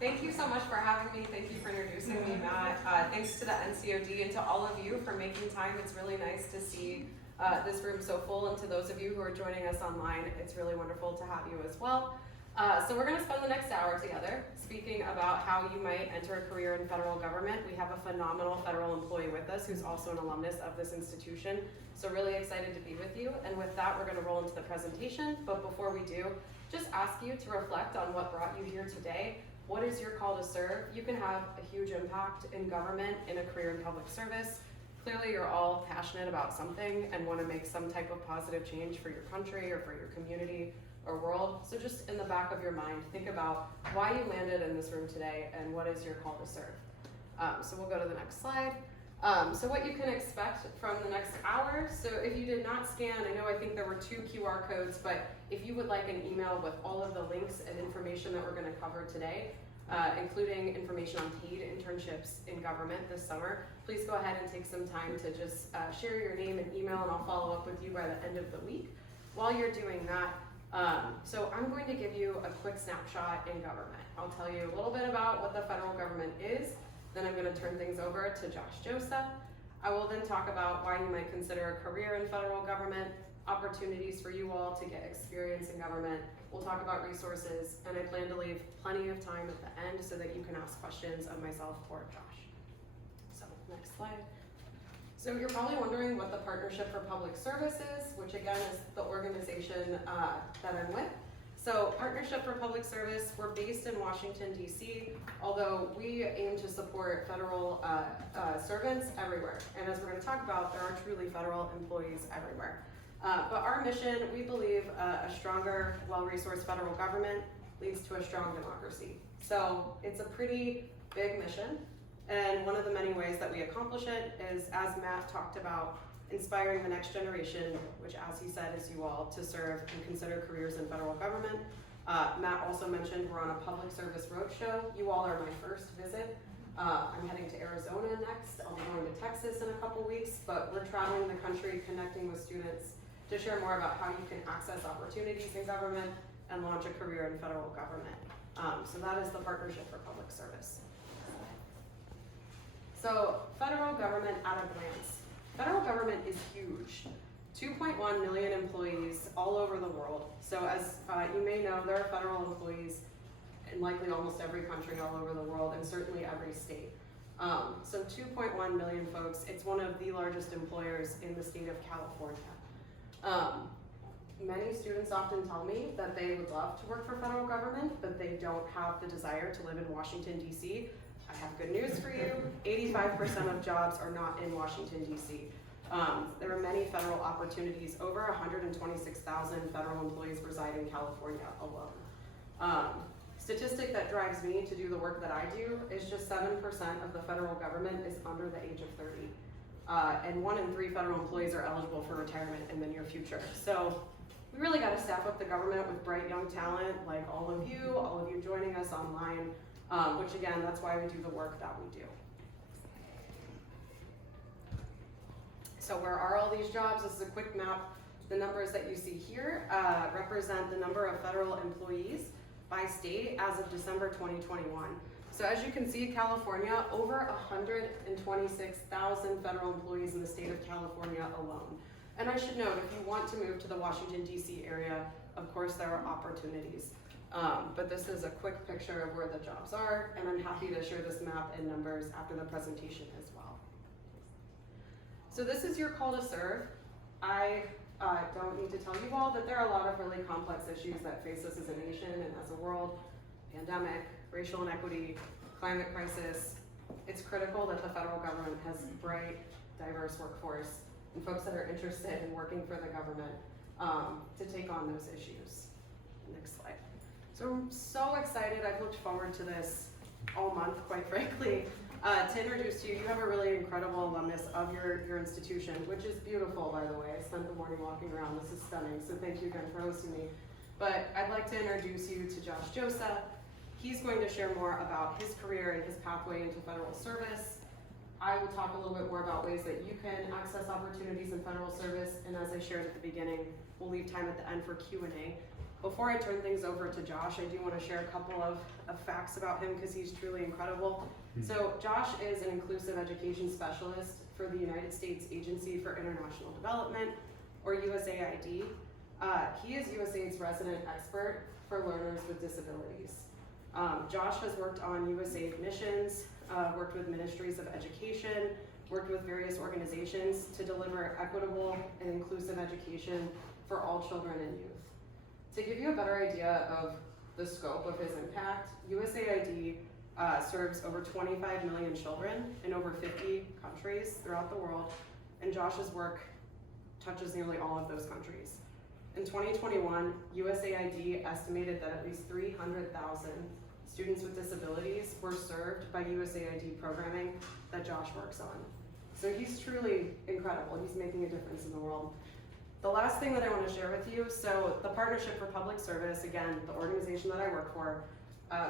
Thank you so much for having me. Thank you for introducing me, Matt. Thanks to the NCOD and to all of you for making time. It's really nice to see this room so full, and to those of you who are joining us online, it's really wonderful to have you as well. So we're going to spend the next hour together speaking about how you might enter a career in federal government. We have a phenomenal federal employee with us who's also an alumnus of this institution. So really excited to be with you. And with that, we're going to roll into the presentation. But before we do, just ask you to reflect on what brought you here today. What is your call to serve? You can have a huge impact in government, in a career in public service. Clearly, you're all passionate about something and want to make some type of positive change for your country or for your community or world. So just in the back of your mind, think about why you landed in this room today and what is your call to serve. So we'll go to the next slide. So what you can expect from the next hour. So if you did not scan, I think there were 2 QR codes, but if you would like an email with all of the links and information that we're going to cover today, including information on paid internships in government this summer, please go ahead and take some time to just share your name and email, and I'll follow up with you by the end of the week. While you're doing that, so I'm going to give you a quick snapshot in government. I'll tell you a little bit about what the federal government is, then I'm going to turn things over to Josh Josa. I will then talk about why you might consider a career in federal government, opportunities for you all to get experience in government. We'll talk about resources, and I plan to leave plenty of time at the end so that you can ask questions of myself or Josh. So next slide. So you're probably wondering what the Partnership for Public Service is, which again is the organization that I'm with. So Partnership for Public Service, we're based in Washington, D.C., although we aim to support federal servants everywhere. And as we're going to talk about, there are truly federal employees everywhere. But our mission, we believe a stronger, well-resourced federal government leads to a strong democracy. So it's a pretty big mission. And one of the many ways that we accomplish it is, as Matt talked about, inspiring the next generation, which, as he said, is you all, to serve and consider careers in federal government. Matt also mentioned we're on a public service roadshow. You all are my first visit. I'm heading to Arizona next. I'll be going to Texas in a couple weeks, but we're traveling the country, connecting with students to share more about how you can access opportunities in government and launch a career in federal government. So that is the Partnership for Public Service. So federal government at a glance. Federal government is huge. 2.1 million employees all over the world. So as you may know, there are federal employees in likely almost every country all over the world, and certainly every state. So 2.1 million folks. It's one of the largest employers in the state of California. Many students often tell me that they would love to work for federal government, but they don't have the desire to live in Washington, D.C. I have good news for you. 85% of jobs are not in Washington, D.C. There are many federal opportunities. Over 126,000 federal employees reside in California alone. Statistic that drives me to do the work that I do is just 7% of the federal government is under the age of 30. And 1 in 3 federal employees are eligible for retirement in the near future. So we really got to staff up the government with bright young talent like all of you joining us online, which again, that's why we do the work that we do. So where are all these jobs? This is a quick map. The numbers that you see here represent the number of federal employees by state as of December 2021. So as you can see, California, over 126,000 federal employees in the state of California alone. And I should note, if you want to move to the Washington, D.C. area, of course there are opportunities. But this is a quick picture of where the jobs are, and I'm happy to share this map and numbers after the presentation as well. So this is your call to serve. I don't need to tell you all that there are a lot of really complex issues that face us as a nation and as a world. Pandemic, racial inequity, climate crisis. It's critical that the federal government has bright, diverse workforce and folks that are interested in working for the government to take on those issues. Next slide. So I'm so excited. I've looked forward to this all month, quite frankly, to introduce to you. You have a really incredible alumnus of your institution, which is beautiful, by the way. I spent the morning walking around. This is stunning, so thank you again for hosting me. But I'd like to introduce you to Josh Josa. He's going to share more about his career and his pathway into federal service. I will talk a little bit more about ways that you can access opportunities in federal service, and as I shared at the beginning, we'll leave time at the end for Q&A. Before I turn things over to Josh, I do want to share a couple of facts about him because he's truly incredible. So Josh is an inclusive education specialist for the United States Agency for International Development, or USAID. He is USAID's resident expert for learners with disabilities. Josh has worked on USAID missions, worked with ministries of education, worked with various organizations to deliver equitable and inclusive education for all children and youth. To give you a better idea of the scope of his impact, USAID serves over 25 million children in over 50 countries throughout the world, and Josh's work touches nearly all of those countries. In 2021, USAID estimated that at least 300,000 students with disabilities were served by USAID programming that Josh works on. So he's truly incredible. He's making a difference in the world. The last thing that I want to share with you, so the Partnership for Public Service, again, the organization that I work for,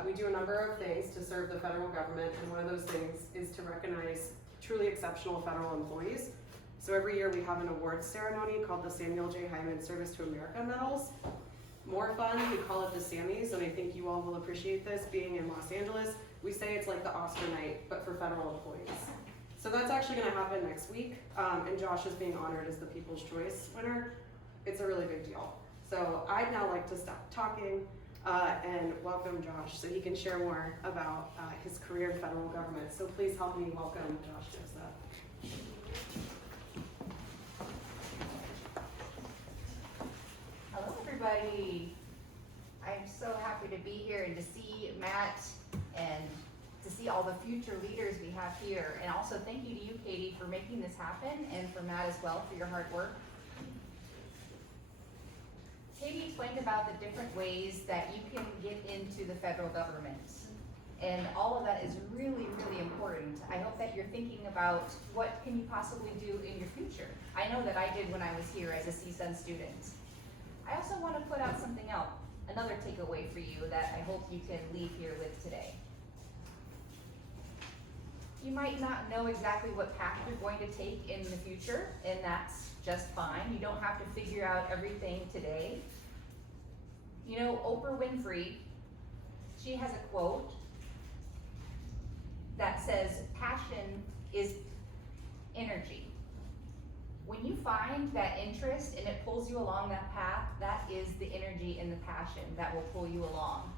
we do a number of things to serve the federal government, and one of those things is to recognize truly exceptional federal employees. So every year we have an awards ceremony called the Samuel J. Hyman Service to America Medals. More fun, we call it the Sammys, and I think you all will appreciate this, being in Los Angeles. We say it's like the Oscar night, but for federal employees. So that's actually gonna happen next week, and Josh is being honored as the People's Choice winner. It's a really big deal. So I'd now like to stop talking and welcome Josh so he can share more about his career in federal government. So please help me welcome Josh Josa. Hello everybody. I'm so happy to be here and to see Matt and to see all the future leaders we have here. And also thank you to you, Katie, for making this happen, and for Matt as well for your hard work. Katie explained about the different ways that you can get into the federal government. And all of that is really, really important. I hope that you're thinking about what can you possibly do in your future. I know that I did when I was here as a CSUN student. I also want to put out something else, another takeaway for you that I hope you can leave here with today. You might not know exactly what path you're going to take in the future, and that's just fine. You don't have to figure out everything today. You know, Oprah Winfrey, she has a quote that says, passion is energy. When you find that interest and it pulls you along that path, that is the energy and the passion that will pull you along.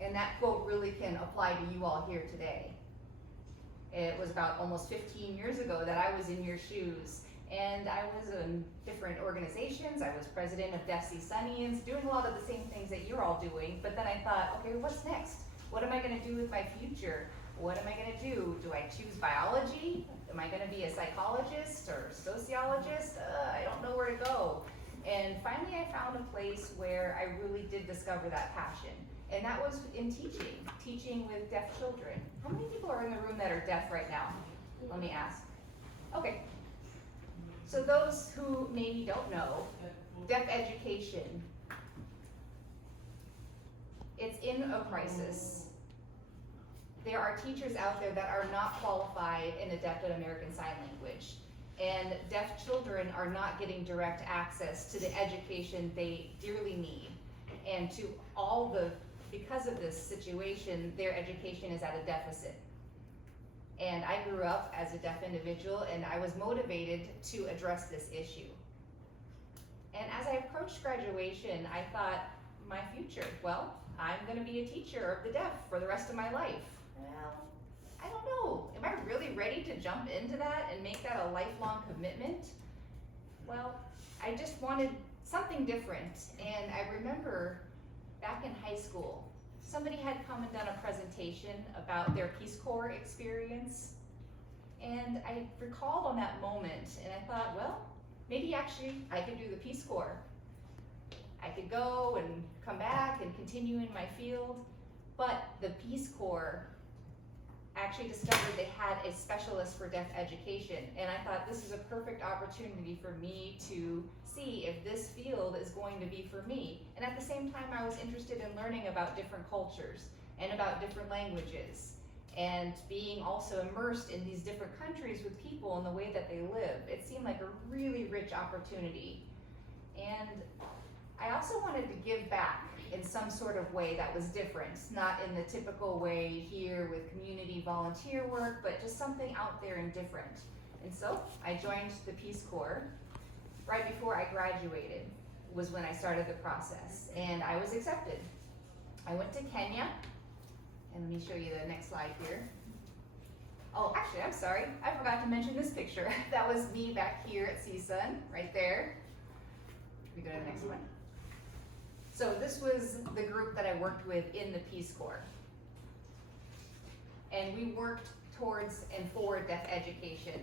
And that quote really can apply to you all here today. It was about almost 15 years ago that I was in your shoes, and I was in different organizations. I was president of Deaf CSUNians, doing a lot of the same things that you're all doing, but then I thought, okay, what's next? What am I gonna do with my future? What am I gonna do? Do I choose biology? Am I gonna be a psychologist or sociologist? I don't know where to go. And finally I found a place where I really did discover that passion. And that was in teaching with deaf children. How many people are in the room that are deaf right now? Let me ask. Okay. So those who maybe don't know, deaf education, it's in a crisis. There are teachers out there that are not qualified in Adept at American Sign Language. And deaf children are not getting direct access to the education they dearly need. And to all the because of this situation, their education is at a deficit. And I grew up as a deaf individual, and I was motivated to address this issue. And as I approached graduation, I thought, my future, well, I'm gonna be a teacher of the deaf for the rest of my life. Well, I don't know, am I really ready to jump into that and make that a lifelong commitment? Well, I just wanted something different, and I remember back in high school, somebody had come and done a presentation about their Peace Corps experience. And I recalled on that moment, and I thought, well, maybe actually I could do the Peace Corps. I could go and come back and continue in my field. But the Peace Corps actually discovered they had a specialist for deaf education. And I thought, this is a perfect opportunity for me to see if this field is going to be for me. And at the same time, I was interested in learning about different cultures and about different languages, and being also immersed in these different countries with people and the way that they live. It seemed like a really rich opportunity. And I also wanted to give back in some sort of way that was different, not in the typical way here with community volunteer work, but just something out there and different. And so I joined the Peace Corps. Right before I graduated was when I started the process, and I was accepted. I went to Kenya, and let me show you the next slide here. Oh, actually, I'm sorry, I forgot to mention this picture. That was me back here at CSUN, right there. We go to the next one. So this was the group that I worked with in the Peace Corps. And we worked towards and for deaf education.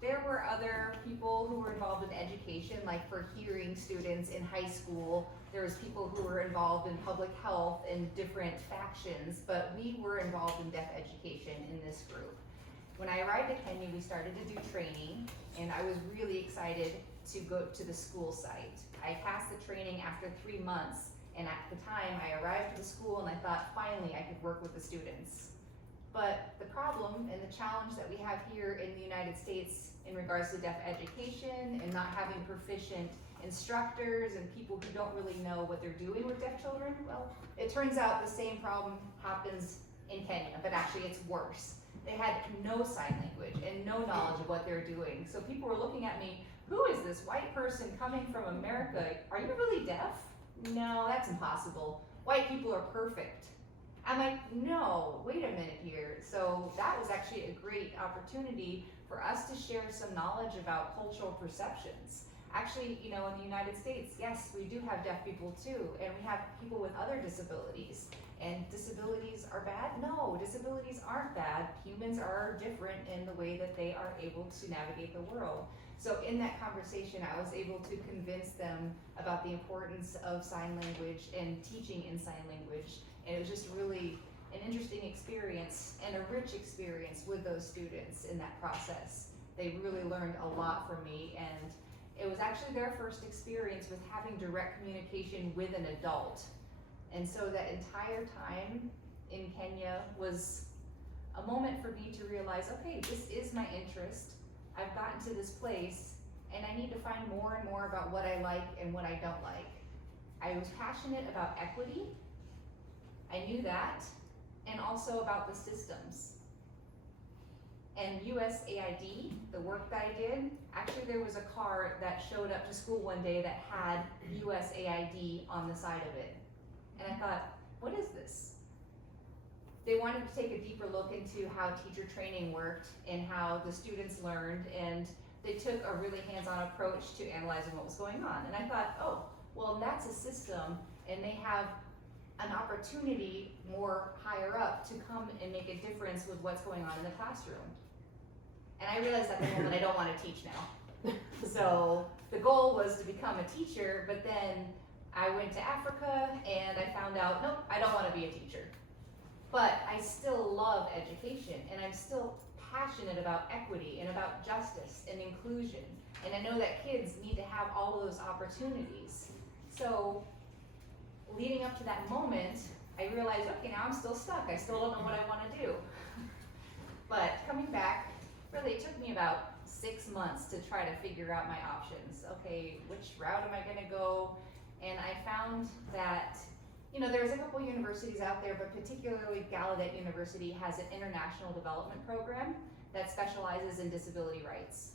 There were other people who were involved in education, like for hearing students in high school. There was people who were involved in public health and different factions, but we were involved in deaf education in this group. When I arrived at Kenya, we started to do training, and I was really excited to go to the school site. I passed the training after 3 months, and at the time I arrived at the school and I thought finally I could work with the students. But the problem and the challenge that we have here in the United States in regards to deaf education and not having proficient instructors and people who don't really know what they're doing with deaf children, well, it turns out the same problem happens in Kenya, but actually it's worse. They had no sign language and no knowledge of what they're doing. So people were looking at me, who is this white person coming from America? Are you really deaf? No, that's impossible. White people are perfect. I'm like, no, wait a minute here. So that was actually a great opportunity for us to share some knowledge about cultural perceptions. Actually, you know, in the United States, yes, we do have deaf people too, and we have people with other disabilities. And disabilities are bad? No, disabilities aren't bad. Humans are different in the way that they are able to navigate the world. So in that conversation, I was able to convince them about the importance of sign language and teaching in sign language. And it was just really an interesting experience and a rich experience with those students in that process. They really learned a lot from me, and it was actually their first experience with having direct communication with an adult. And so that entire time in Kenya was a moment for me to realize, okay, this is my interest. I've gotten to this place, and I need to find more and more about what I like and what I don't like. I was passionate about equity. I knew that, and also about the systems. And USAID, the work that I did, actually there was a car that showed up to school one day that had USAID on the side of it. And I thought, what is this? They wanted to take a deeper look into how teacher training worked and how the students learned, and they took a really hands-on approach to analyzing what was going on. And I thought, oh, well, that's a system, and they have an opportunity more higher up to come and make a difference with what's going on in the classroom. And I realized at the moment I don't want to teach now. So the goal was to become a teacher, but then I went to Africa and I found out, nope, I don't want to be a teacher. But I still love education, and I'm still passionate about equity and about justice and inclusion. And I know that kids need to have all of those opportunities. So leading up to that moment, I realized, okay, now I'm still stuck. I still don't know what I want to do. But coming back, really it took me about 6 months to try to figure out my options. Okay, which route am I going to go? And I found that, you know, there's a couple universities out there, but particularly Gallaudet University has an international development program that specializes in disability rights.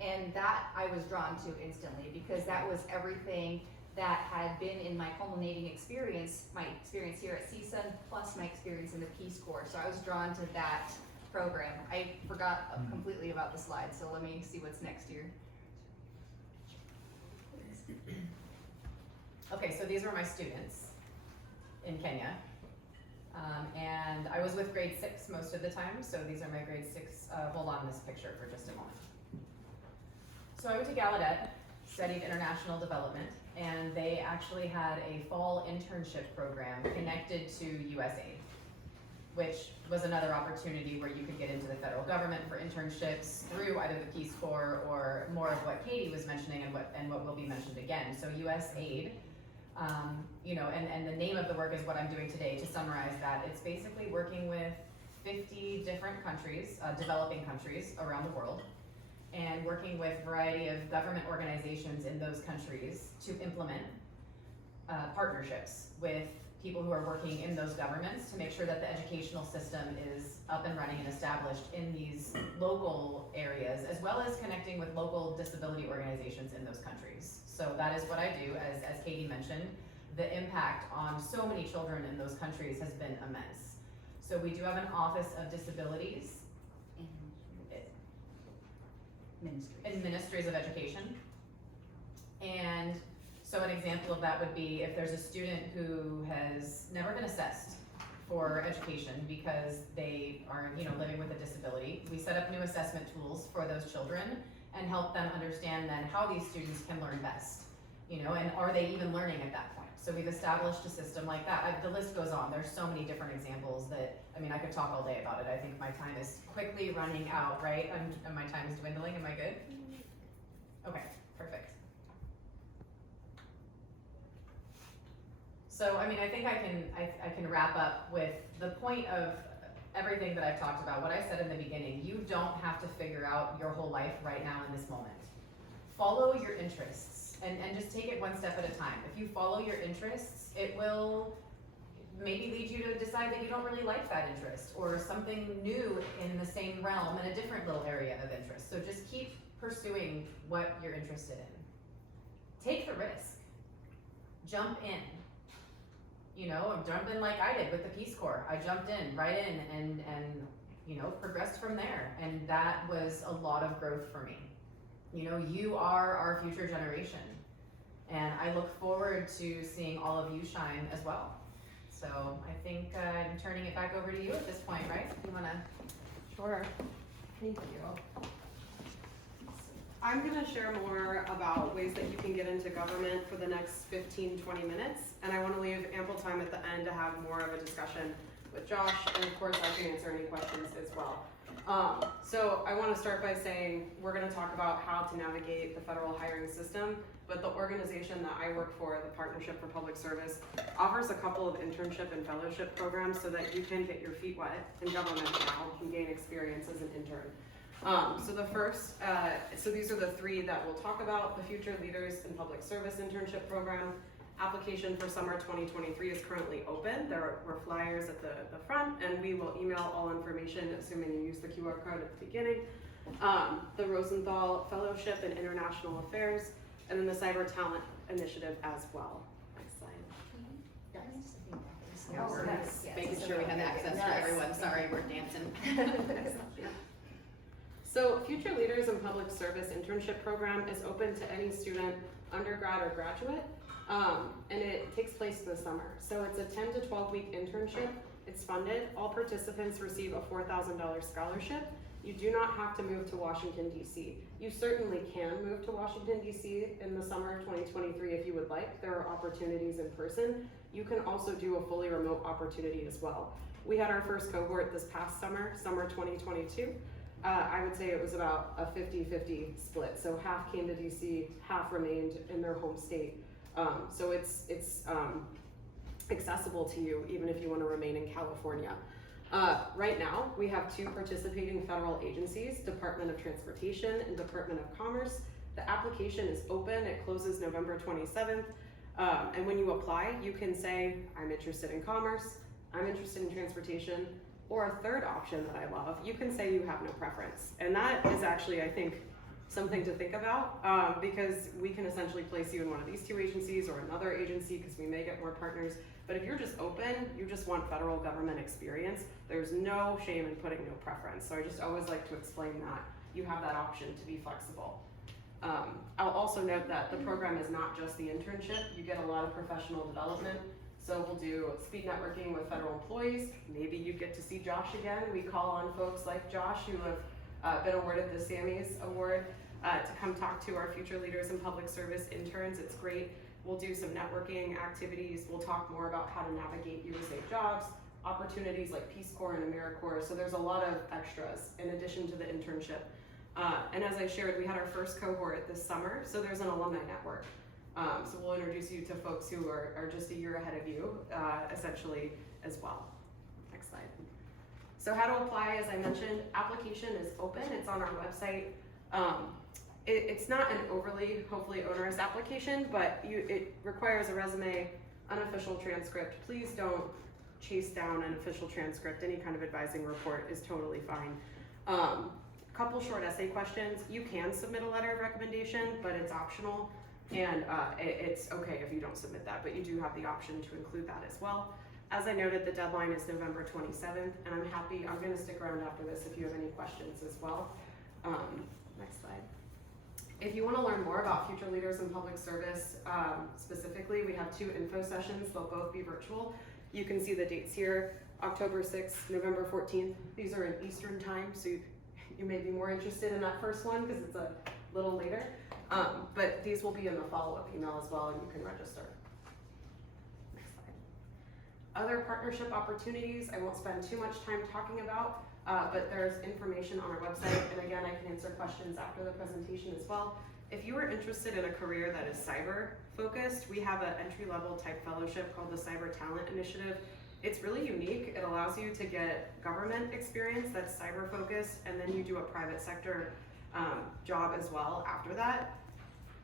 And that I was drawn to instantly, because that was everything that had been in my culminating experience, my experience here at CSUN, plus my experience in the Peace Corps. So I was drawn to that program. I forgot completely about the slide, so let me see what's next here. Okay, so these were my students in Kenya. And I was with grade 6 most of the time, so these are my grade 6. Hold on this picture for just a moment. So I went to Gallaudet, studied international development, and they actually had a fall internship program connected to USAID, which was another opportunity where you could get into the federal government for internships through either the Peace Corps or more of what Katie was mentioning and what will be mentioned again. So USAID, you know, and the name of the work is what I'm doing today. To summarize that, it's basically working with 50 different countries, developing countries around the world, and working with a variety of government organizations in those countries to implement partnerships with people who are working in those governments to make sure that the educational system is up and running and established in these local areas, as well as connecting with local disability organizations in those countries. So that is what I do, as Katie mentioned. The impact on so many children in those countries has been immense. So we do have an Office of Disabilities in Ministries of Education. And so an example of that would be if there's a student who has never been assessed for education because they are, living with a disability, we set up new assessment tools for those children and help them understand then how these students can learn best, and are they even learning at that point? So we've established a system like that. The list goes on. There's so many different examples that, I could talk all day about it. I think my time is quickly running out, right? And my time is dwindling. Am I good? Okay, perfect. So, I think I can wrap up with the point of everything that I've talked about. What I said in the beginning, you don't have to figure out your whole life right now in this moment. Follow your interests and just take it one step at a time. If you follow your interests, it will maybe lead you to decide that you don't really like that interest or something new in the same realm in a different little area of interest. So just keep pursuing what you're interested in. Take the risk. Jump in. Jump in like I did with the Peace Corps. I jumped in, right in, and progressed from there. And that was a lot of growth for me. You are our future generation. And I look forward to seeing all of you shine as well. So I think I'm turning it back over to you at this point, right? You wanna? Sure. Thank you. I'm going to share more about ways that you can get into government for the next 15-20 minutes, and I want to leave ample time at the end to have more of a discussion with Josh, and of course I can answer any questions as well. So I want to start by saying we're going to talk about how to navigate the federal hiring system, but the organization that I work for, the Partnership for Public Service, offers a couple of internship and fellowship programs so that you can get your feet wet in government now and gain experience as an intern. So the first, so these are the three that we'll talk about. The Future Leaders in Public Service Internship Program. Application for summer 2023 is currently open. There were flyers at the front, and we will email all information, assuming you use the QR code at the beginning. The Rosenthal Fellowship in International Affairs, and then the Cyber Talent Initiative as well. Next slide. Yeah, we're yes, making yes, sure we have okay. access Yes. to everyone. Sorry, we're dancing. So Future Leaders in Public Service Internship Program is open to any student, undergrad or graduate, and it takes place this summer. So it's a 10 to 12 week internship. It's funded. All participants receive a $4,000 scholarship. You do not have to move to Washington, D.C. You certainly can move to Washington, D.C. in the summer of 2023 if you would like. There are opportunities in person. You can also do a fully remote opportunity as well. We had our first cohort this past summer, summer 2022. I would say it was about a 50-50 split. So half came to DC, half remained in their home state. So it's accessible to you even if you want to remain in California. Right now, we have two participating federal agencies, Department of Transportation and Department of Commerce. The application is open. It closes November 27th. And when you apply, you can say, I'm interested in commerce, I'm interested in transportation, or a third option that I love, you can say you have no preference. And that is actually, I think, something to think about because we can essentially place you in one of these two agencies or another agency because we may get more partners. But if you're just open, you just want federal government experience, there's no shame in putting no preference. So I just always like to explain that. You have that option to be flexible. I'll also note that the program is not just the internship. You get a lot of professional development. So we'll do speed networking with federal employees. Maybe you get to see Josh again. We call on folks like Josh who have been awarded the Sammy's Award to come talk to our Future Leaders in Public Service interns. It's great. We'll do some networking activities. We'll talk more about how to navigate USA jobs, opportunities like Peace Corps and AmeriCorps. So there's a lot of extras in addition to the internship. And as I shared, we had our first cohort this summer. So there's an alumni network. So we'll introduce you to folks who are just a year ahead of you, essentially, as well. Next slide. So how to apply, as I mentioned, application is open. It's on our website. It's not an overly, hopefully onerous application, but it requires a resume, unofficial transcript. Please don't chase down an official transcript. Any kind of advising report is totally fine. Couple short essay questions. You can submit a letter of recommendation, but it's optional, and it's okay if you don't submit that, but you do have the option to include that as well. As I noted, the deadline is November 27th, and I'm gonna stick around after this if you have any questions as well. Next slide. If you wanna learn more about Future Leaders in Public Service, specifically, we have 2 info sessions. They'll both be virtual. You can see the dates here, October 6th, November 14th. These are in Eastern time, so you may be more interested in that first one because it's a little later. But these will be in the follow-up email as well, and you can register. Next slide. Other partnership opportunities, I won't spend too much time talking about, but there's information on our website, and again, I can answer questions after the presentation as well. If you are interested in a career that is cyber focused, we have an entry-level type fellowship called the Cyber Talent Initiative. It's really unique. It allows you to get government experience that's cyber focused, and then you do a private sector job as well after that.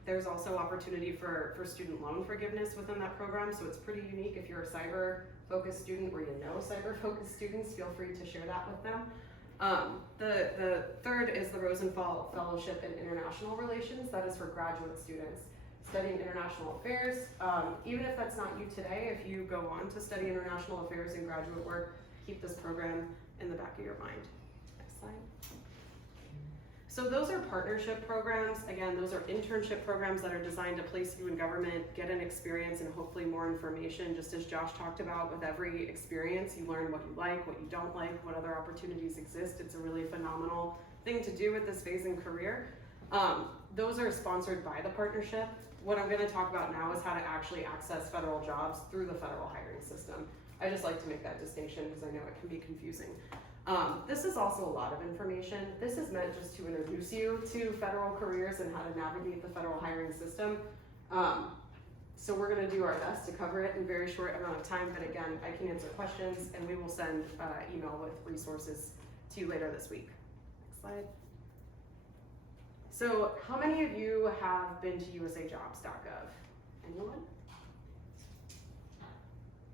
There's also opportunity for student loan forgiveness within that program, so it's pretty unique. If you're a cyber focused student or you know cyber focused students, feel free to share that with them. The third is the Rosenthal Fellowship in International Relations. That is for graduate students studying international affairs. Even if that's not you today, if you go on to study international affairs in graduate work, keep this program in the back of your mind. Next slide. So those are partnership programs. Again, those are internship programs that are designed to place you in government, get an experience, and hopefully more information. Just as Josh talked about, with every experience, you learn what you like, what you don't like, what other opportunities exist. It's a really phenomenal thing to do with this phase in career. Those are sponsored by the partnership. What I'm going to talk about now is how to actually access federal jobs through the federal hiring system. I just like to make that distinction because I know it can be confusing. This is also a lot of information. This is meant just to introduce you to federal careers and how to navigate the federal hiring system. So we're going to do our best to cover it in a very short amount of time, but again, I can answer questions, and we will send email with resources to you later this week. Next slide. So how many of you have been to usajobs.gov? Anyone?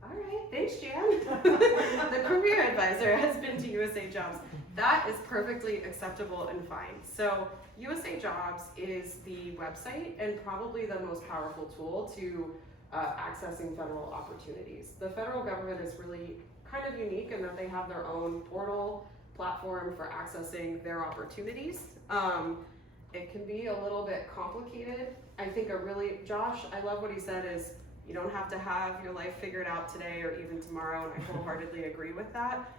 All right, thanks, Jan. The career advisor has been to USA Jobs. That is perfectly acceptable and fine. So USA Jobs is the website and probably the most powerful tool to accessing federal opportunities. The federal government is really kind of unique in that they have their own portal platform for accessing their opportunities. It can be a little bit complicated. I think Josh, I love what he said is, you don't have to have your life figured out today or even tomorrow, and I wholeheartedly agree with that.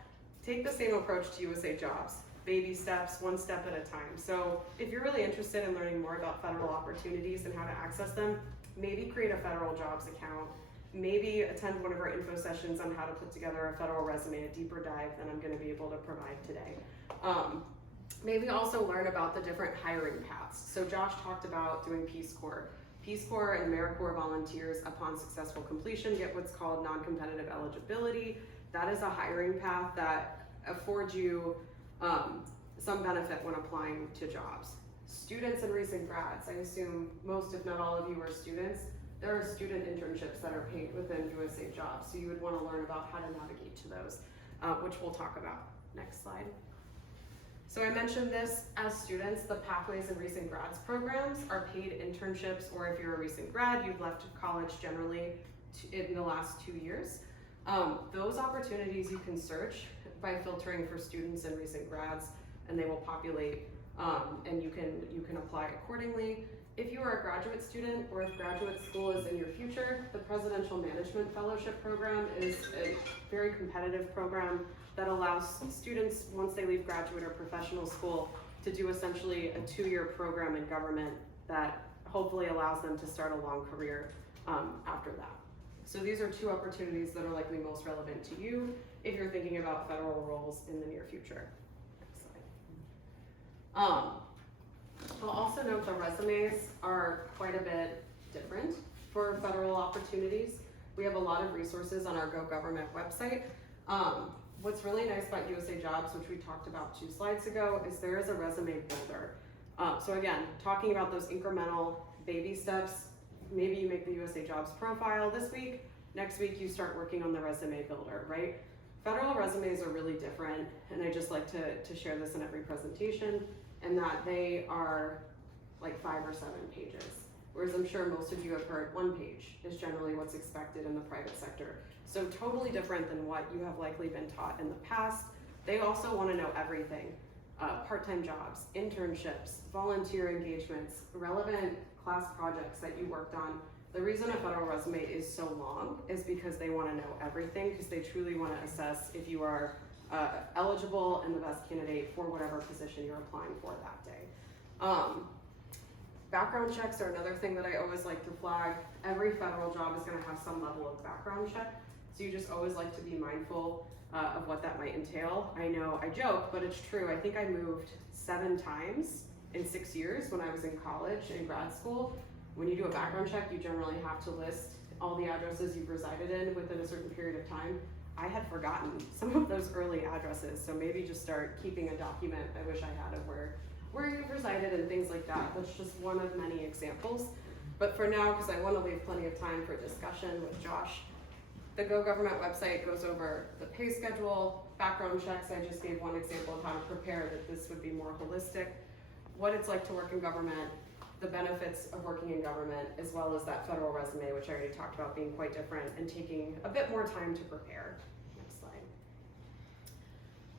Take the same approach to USA Jobs. Baby steps, one step at a time. So if you're really interested in learning more about federal opportunities and how to access them, maybe create a federal jobs account. Maybe attend one of our info sessions on how to put together a federal resume, a deeper dive than I'm gonna be able to provide today. Maybe also learn about the different hiring paths. So Josh talked about doing Peace Corps. Peace Corps and AmeriCorps volunteers, upon successful completion, get what's called non-competitive eligibility. That is a hiring path that affords you some benefit when applying to jobs. Students and recent grads, I assume most, if not all of you are students, there are student internships that are paid within USA Jobs, so you would want to learn about how to navigate to those, which we'll talk about. Next slide. So I mentioned this, as students, the Pathways and Recent Grads programs are paid internships, or if you're a recent grad, you've left college generally in the last 2 years. Those opportunities you can search by filtering for students and recent grads, and they will populate, and you can apply accordingly. If you are a graduate student, or if graduate school is in your future, the Presidential Management Fellowship Program is a very competitive program that allows students, once they leave graduate or professional school, to do essentially a 2-year program in government that hopefully allows them to start a long career after that. So these are 2 opportunities that are likely most relevant to you if you're thinking about federal roles in the near future. Next slide. I'll also note the resumes are quite a bit different for federal opportunities. We have a lot of resources on our Go Government website. What's really nice about USA Jobs, which we talked about 2 slides ago, is there is a resume builder. So again, talking about those incremental baby steps, maybe you make the USA Jobs profile this week, next week you start working on the resume builder, right? Federal resumes are really different, and I just like to share this in every presentation, and that they are like 5 or 7 pages. Whereas I'm sure most of you have heard 1 page is generally what's expected in the private sector. So totally different than what you have likely been taught in the past. They also want to know everything. Part-time jobs, internships, volunteer engagements, relevant class projects that you worked on. The reason a federal resume is so long is because they want to know everything, because they truly want to assess if you are eligible and the best candidate for whatever position you're applying for that day. Background checks are another thing that I always like to flag. Every federal job is going to have some level of background check, so you just always like to be mindful of what that might entail. I know I joke, but it's true. I think I moved 7 times in 6 years when I was in college and grad school. When you do a background check, you generally have to list all the addresses you've resided in within a certain period of time. I had forgotten some of those early addresses, so maybe just start keeping a document. I wish I had of where you've resided and things like that. That's just one of many examples. But for now, because I want to leave plenty of time for discussion with Josh, the Go Government website goes over the pay schedule, background checks. I just gave one example of how to prepare that this would be more holistic, what it's like to work in government, the benefits of working in government, as well as that federal resume, which I already talked about being quite different and taking a bit more time to prepare. Next slide.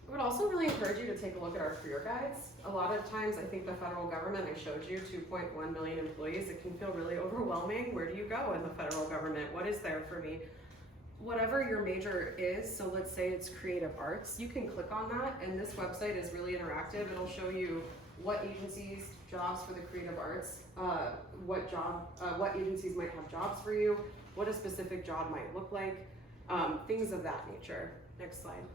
I would also really encourage you to take a look at our career guides. A lot of times, I think the federal government, I showed you 2.1 million employees, it can feel really overwhelming. Where do you go in the federal government? What is there for me? Whatever your major is, so let's say it's creative arts, you can click on that, and this website is really interactive. It'll show you what agencies, jobs for the creative arts, what agencies might have jobs for you, what a specific job might look like, things of that nature. Next slide.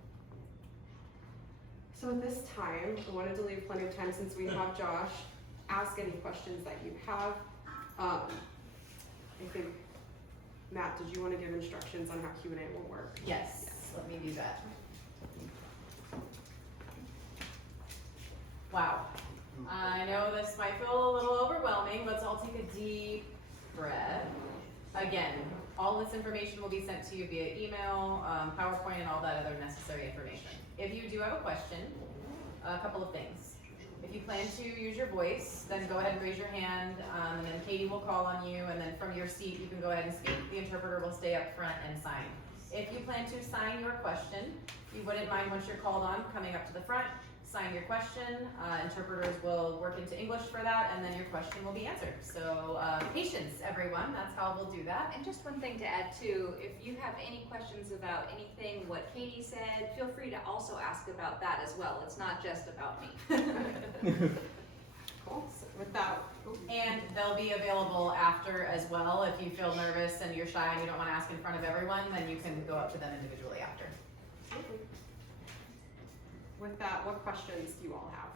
So at this time, I wanted to leave plenty of time since we have Josh, ask any questions that you have. I think, Matt, did you want to give instructions on how Q&A will work? Yes, let me do that. Wow. I know this might feel a little overwhelming, but I'll take a deep breath. Again, all this information will be sent to you via email, PowerPoint, and all that other necessary information. If you do have a question, a couple of things. If you plan to use your voice, then go ahead and raise your hand, and then Katie will call on you, and then from your seat you can go ahead and speak. The interpreter will stay up front and sign. If you plan to sign your question, you wouldn't mind once you're called on coming up to the front, sign your question. Interpreters will work into English for that, and then your question will be answered. So patience, everyone, that's how we'll do that. And just one thing to add too, if you have any questions about anything what Katie said, feel free to also ask about that as well. It's not just about me. Cool. So with that, And they'll be available after as well. If you feel nervous and you're shy and you don't want to ask in front of everyone, then you can go up to them individually after. with that, what questions do you all have?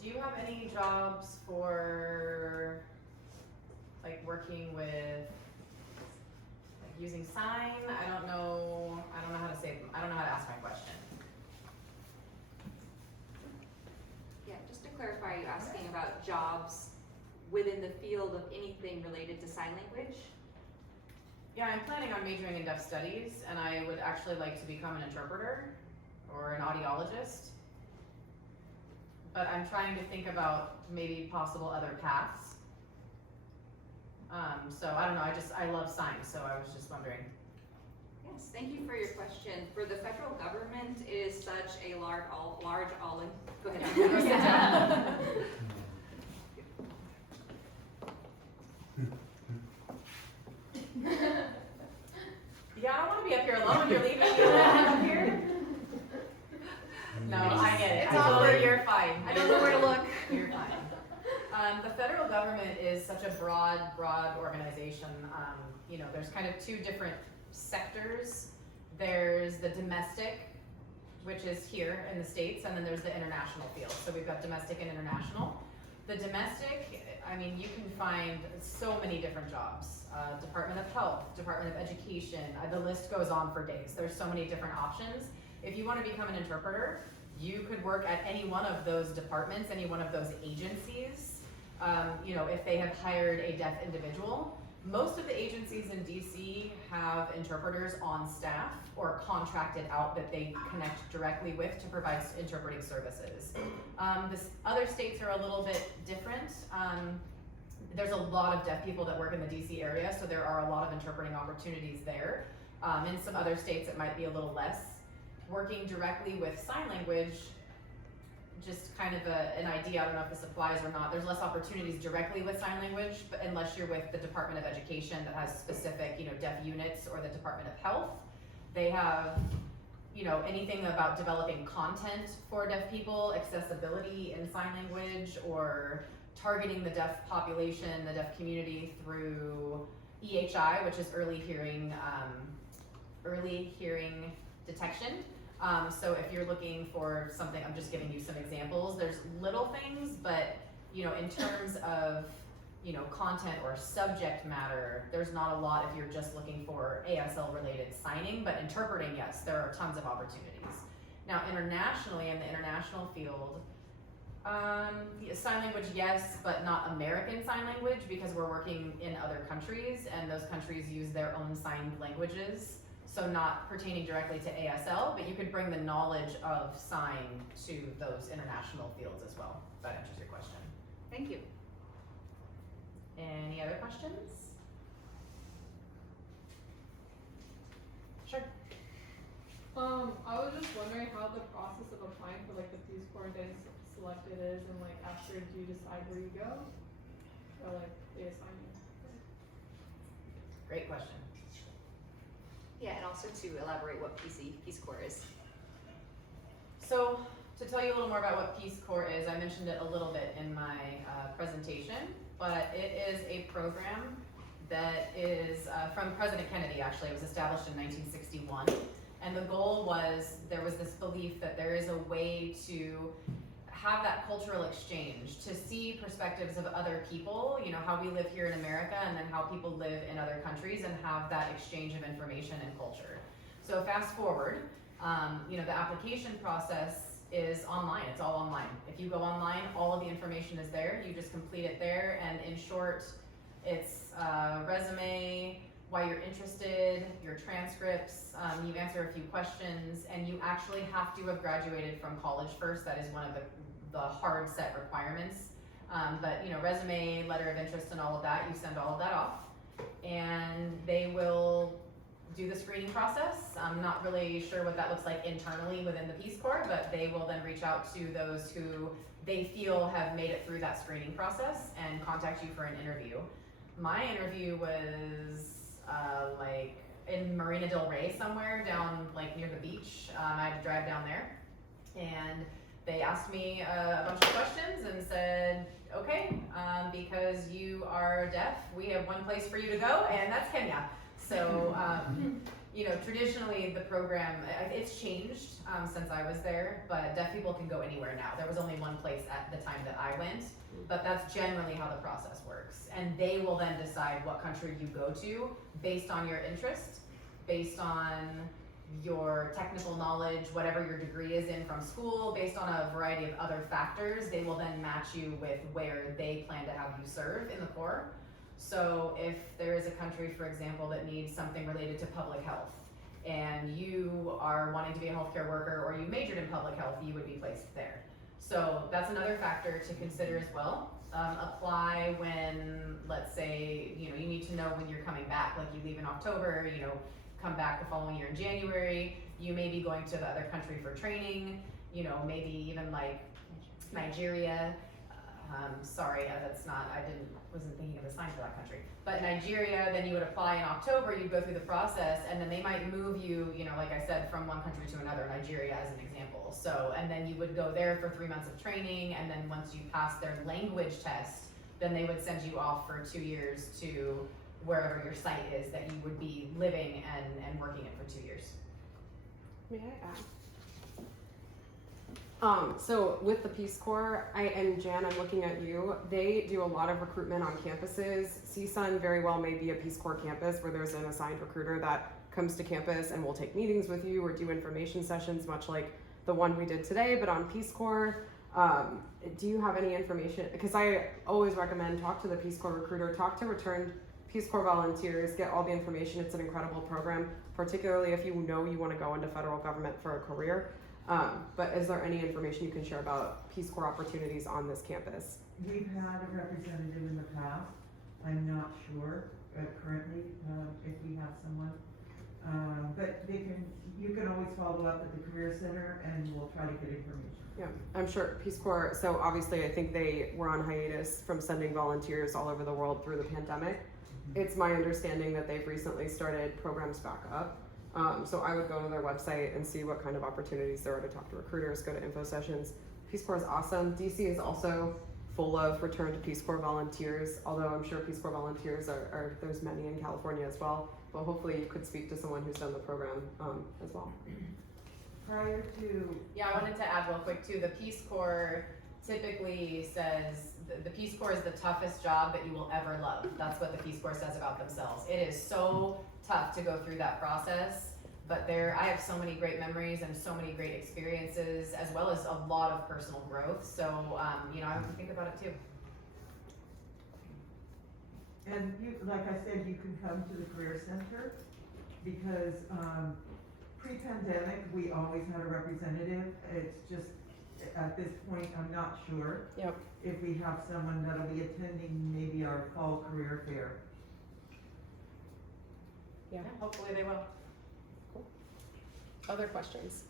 Do you have any jobs for like working with like using sign? I don't know how to say, I don't know how to ask my question. Yeah, just to clarify, are you asking about jobs within the field of anything related to sign language? Yeah, I'm planning on majoring in deaf studies, and I would actually like to become an interpreter or an audiologist. But I'm trying to think about maybe possible other paths. So I don't know, I love signs, so I was just wondering. Yes, thank you for your question. For the federal government, it is such a large go ahead. Yeah, I don't want to be up here alone. You're leaving me alone up here. No, I get it. It's awkward. You're fine. I don't know where to look. You're fine. The federal government is such a broad organization. You know, there's kind of two different sectors. There's the domestic, which is here in the States, and then there's the international field. So we've got domestic and international. The domestic, I mean, you can find so many different jobs. Department of Health, Department of Education, the list goes on for days. There's so many different options. If you want to become an interpreter, you could work at any one of those departments, any one of those agencies, you know, if they have hired a deaf individual. Most of the agencies in DC have interpreters on staff or contracted out that they connect directly with to provide interpreting services. Other states are a little bit different. There's a lot of deaf people that work in the DC area, so there are a lot of interpreting opportunities there. In some other states it might be a little less. Working directly with sign language, just kind of an idea, I don't know if this applies or not, there's less opportunities directly with sign language, but unless you're with the Department of Education that has specific, you know, deaf units, or the Department of Health. They have, you know, anything about developing content for deaf people, accessibility in sign language, or targeting the deaf population, the deaf community through EHI, which is early hearing detection. So if you're looking for something, I'm just giving you some examples. There's little things, but you know, in terms of, you know, content or subject matter, there's not a lot if you're just looking for ASL related signing, but interpreting, yes, there are tons of opportunities. Now internationally, in the international field, sign language, yes, but not American Sign Language, because we're working in other countries and those countries use their own signed languages. So not pertaining directly to ASL, but you could bring the knowledge of sign to those international fields as well. If that answers your question. Thank you. Any other questions? Sure. I was just wondering how the process of applying for like the Peace Corps and getting selected is, and like after do you decide where you go, or like they assign you? Great question. Yeah, and also to elaborate what Peace Corps is. So to tell you a little more about what Peace Corps is, I mentioned it a little bit in my presentation, but it is a program that is from President Kennedy. Actually, it was established in 1961, and the goal was, there was this belief that there is a way to have that cultural exchange, to see perspectives of other people, you know, how we live here in America and then how people live in other countries, and have that exchange of information and culture. So fast forward, you know, the application process is online. It's all online. If you go online, all of the information is there. You just complete it there, and in short, it's resume, why you're interested, your transcripts, you answer a few questions, and you actually have to have graduated from college first. That is one of the hard set requirements. But you know, resume, letter of interest, and all of that, you send all of that off, and they will do the screening process. I'm not really sure what that looks like internally within the Peace Corps, but they will then reach out to those who they feel have made it through that screening process and contact you for an interview. My interview was like in Marina Del Rey somewhere down like near the beach. I had to drive down there, and they asked me a bunch of questions and said, okay, because you are deaf, we have one place for you to go, and that's Kenya. So, you know, traditionally the program, it's changed since I was there, but deaf people can go anywhere now. There was only one place at the time that I went, but that's generally how the process works. And they will then decide what country you go to based on your interest, based on your technical knowledge, whatever your degree is in from school, based on a variety of other factors. They will then match you with where they plan to have you serve in the Corps. So if there is a country, for example, that needs something related to public health, and you are wanting to be a healthcare worker, or you majored in public health, you would be placed there. So that's another factor to consider as well. Apply when, let's say, you know, you need to know when you're coming back, like you leave in October, you know, come back the following year in January, you may be going to the other country for training, you know, maybe even like Nigeria. Sorry, that's not, wasn't thinking of a sign for that country. But Nigeria, then you would apply in October, you'd go through the process, and then they might move you, you know, like I said, from one country to another, Nigeria as an example. So, and then you would go there for 3 months of training, and then once you pass their language test, then they would send you off for 2 years to wherever your site is that you would be living and working in for 2 years. May I add? So with the Peace Corps, and Jan, I'm looking at you, they do a lot of recruitment on campuses. CSUN very well may be a Peace Corps campus where there's an assigned recruiter that comes to campus and will take meetings with you or do information sessions, much like the one we did today, but on Peace Corps. Do you have any information? Because I always recommend talk to the Peace Corps recruiter, talk to returned Peace Corps volunteers, get all the information. It's an incredible program, particularly if you know you want to go into federal government for a career. But is there any information you can share about Peace Corps opportunities on this campus? We've had a representative in the past. I'm not sure currently if we have someone. But you can always follow up at the Career Center and we'll try to get information. Yeah, I'm sure Peace Corps, so obviously I think they were on hiatus from sending volunteers all over the world through the pandemic. It's my understanding that they've recently started programs back up. So I would go to their website and see what kind of opportunities there are to talk to recruiters, go to info sessions. Peace Corps is awesome. DC is also full of return to Peace Corps volunteers, although I'm sure Peace Corps volunteers are there's many in California as well. But hopefully you could speak to someone who's done the program as well. Prior to Yeah, I wanted to add real quick too, the Peace Corps typically says, the Peace Corps is the toughest job that you will ever love. That's what the Peace Corps says about themselves. It is so tough to go through that process, but I have so many great memories and so many great experiences, as well as a lot of personal growth. So, I have to think about it too. And you, like I said, you can come to the Career Center because pre-pandemic, we always had a representative. It's just, at this point, I'm not sure Yep. if we have someone that'll be attending maybe our fall career fair. Yeah. Hopefully they will. Other questions?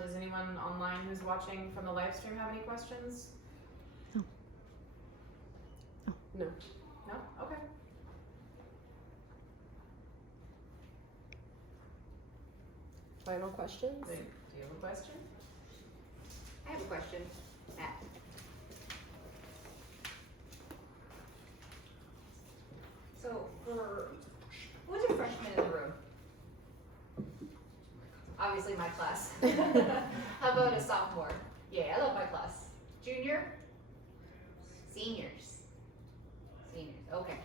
Does anyone online who's watching from the live stream have any questions? No. No? Okay. Final questions? Do you have a question? I have a question, Matt. So who's a freshman in the room? Obviously my class. How about a sophomore? Yeah, I love my class. Junior? Seniors. Okay.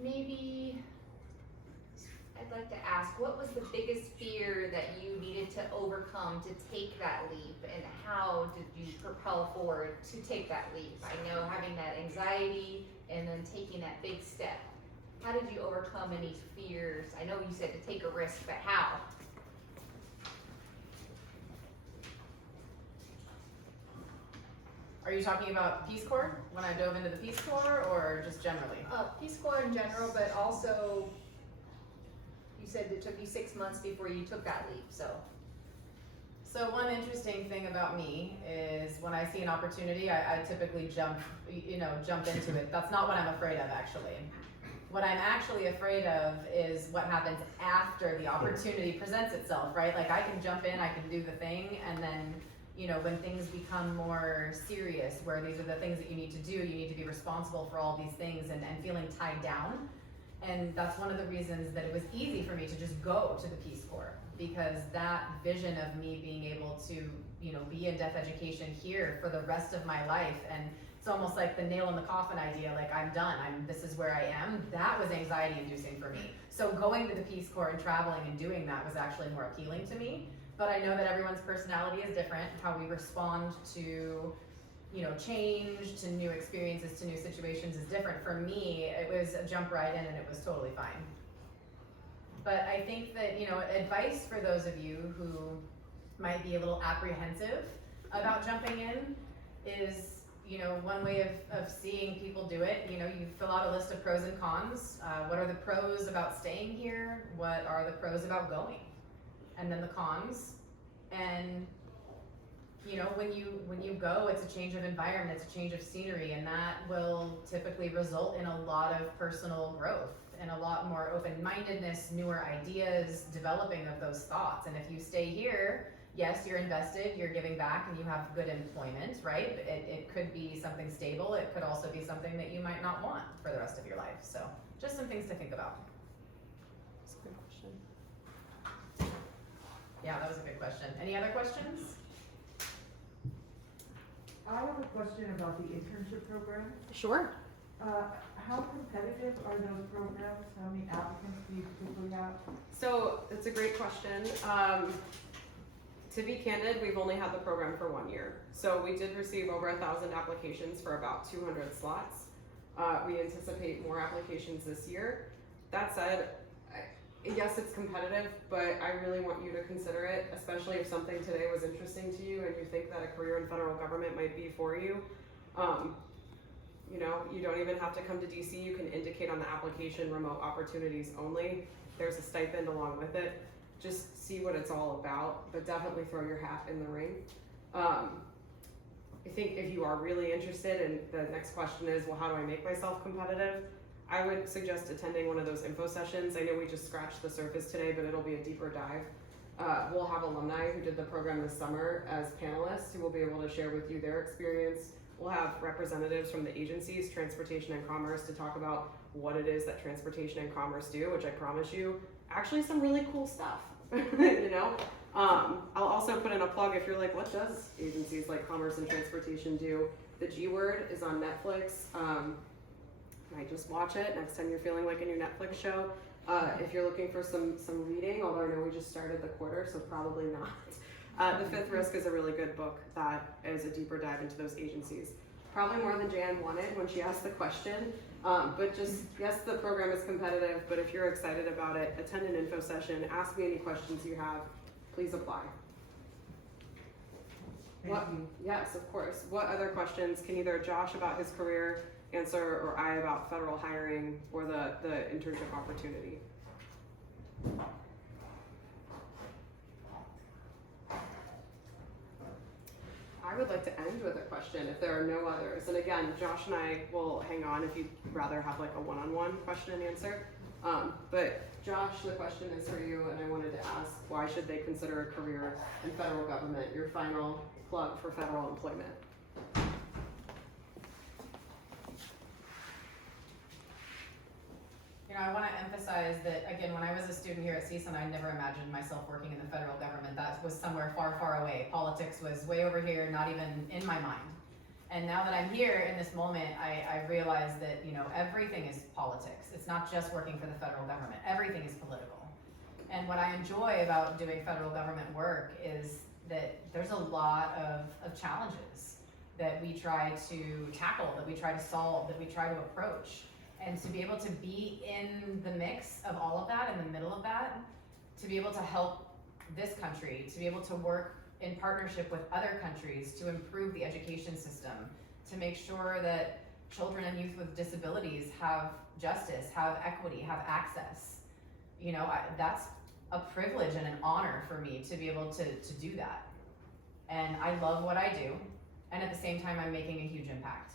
Maybe I'd like to ask, what was the biggest fear that you needed to overcome to take that leap, and how did you propel forward to take that leap? I know having that anxiety and then taking that big step. How did you overcome any fears? I know you said to take a risk, but how? Are you talking about Peace Corps, when I dove into the Peace Corps, or just generally? Peace Corps in general, but also you said it took you 6 months before you took that leap, so. So one interesting thing about me is when I see an opportunity, I typically jump into it. That's not what I'm afraid of, actually. What I'm actually afraid of is what happens after the opportunity presents itself, right? Like I can jump in, I can do the thing, and then, when things become more serious, where these are the things that you need to do, you need to be responsible for all these things and feeling tied down. And that's one of the reasons that it was easy for me to just go to the Peace Corps, because that vision of me being able to, be in deaf education here for the rest of my life, and it's almost like the nail in the coffin idea, like I'm done, this is where I am, that was anxiety inducing for me. So going to the Peace Corps and traveling and doing that was actually more appealing to me. But I know that everyone's personality is different, how we respond to change, to new experiences, to new situations is different. For me, it was a jump right in and it was totally fine. But I think that, advice for those of you who might be a little apprehensive about jumping in is, one way of seeing people do it, you fill out a list of pros and cons. What are the pros about staying here? What are the pros about going? And then the cons. And when you go, it's a change of environment, it's a change of scenery, and that will typically result in a lot of personal growth and a lot more open-mindedness, newer ideas, developing of those thoughts. And if you stay here, yes, you're invested, you're giving back, and you have good employment, right? It could be something stable, it could also be something that you might not want for the rest of your life, so just some things to think about. That's a good question. Yeah, that was a good question. Any other questions? I have a question about the internship program. Sure. How competitive are those programs? How many applicants do you typically have? So it's a great question. To be candid, we've only had the program for 1 year. So we did receive over 1,000 applications for about 200 slots. We anticipate more applications this year. That said, yes, it's competitive, but I really want you to consider it, especially if something today was interesting to you and you think that a career in federal government might be for you. You know, you don't even have to come to DC. You can indicate on the application remote opportunities only. There's a stipend along with it. Just see what it's all about, but definitely throw your hat in the ring. I think if you are really interested, and the next question is, well, how do I make myself competitive? I would suggest attending one of those info sessions. I know we just scratched the surface today, but it'll be a deeper dive. We'll have alumni who did the program this summer as panelists who will be able to share with you their experience. We'll have representatives from the agencies, Transportation and Commerce, to talk about what it is that Transportation and Commerce do, which I promise you, actually some really cool stuff, you know? I'll also put in a plug if you're like, what does agencies like Commerce and Transportation do? The G Word is on Netflix. Might just watch it next time you're feeling like a new Netflix show. If you're looking for some reading, although I know we just started the quarter, so probably not. The Fifth Risk is a really good book that is a deeper dive into those agencies. Probably more than Jan wanted when she asked the question, but just, yes, the program is competitive, but if you're excited about it, attend an info session, ask me any questions you have, please apply. Thank you. Yes, of course. What other questions can either Josh about his career answer, or I about federal hiring or the internship opportunity? I would like to end with a question if there are no others. And again, Josh and I will hang on if you'd rather have like a one-on-one question and answer. But Josh, the question is for you, and I wanted to ask, why should they consider a career in federal government? Your final plug for federal employment. I want to emphasize that, again, when I was a student here at CSUN, I never imagined myself working in the federal government. That was somewhere far, far away. Politics was way over here, not even in my mind. And now that I'm here in this moment, I realize that, everything is politics. It's not just working for the federal government. Everything is political. And what I enjoy about doing federal government work is that there's a lot of challenges that we try to tackle, that we try to solve, that we try to approach. And to be able to be in the mix of all of that, in the middle of that, to be able to help this country, to be able to work in partnership with other countries to improve the education system, to make sure that children and youth with disabilities have justice, have equity, have access. That's a privilege and an honor for me to be able to do that. And I love what I do, and at the same time, I'm making a huge impact.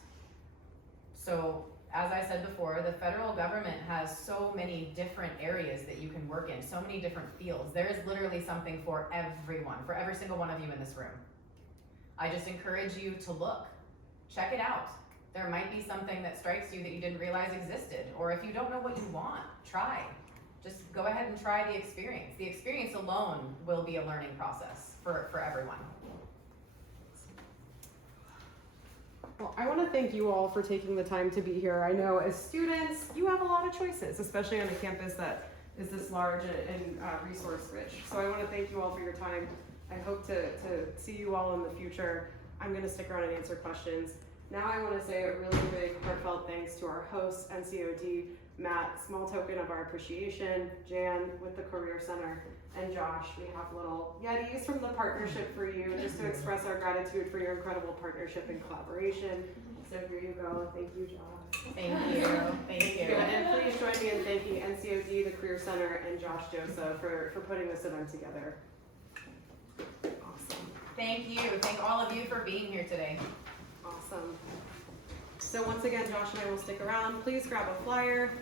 So, as I said before, the federal government has so many different areas that you can work in, so many different fields. There is literally something for everyone, for every single one of you in this room. I just encourage you to look, check it out. There might be something that strikes you that you didn't realize existed, or if you don't know what you want, try. Just go ahead and try the experience. The experience alone will be a learning process for everyone. Well, I want to thank you all for taking the time to be here. I know as students, you have a lot of choices, especially on a campus that is this large and resource rich. So I want to thank you all for your time. I hope to see you all in the future. I'm going to stick around and answer questions. Now I want to say a really big heartfelt thanks to our host, NCOD, Matt, small token of our appreciation, Jan with the Career Center, and Josh. We have little Yetis from the partnership for you, just to express our gratitude for your incredible partnership and collaboration. So here you go. Thank you, Josh. Thank you. Thank you. And please join me in thanking NCOD, the Career Center, and Josh Josa for putting this event together. Awesome. Thank you. Thank all of you for being here today. Awesome. So once again, Josh and I will stick around. Please grab a flyer.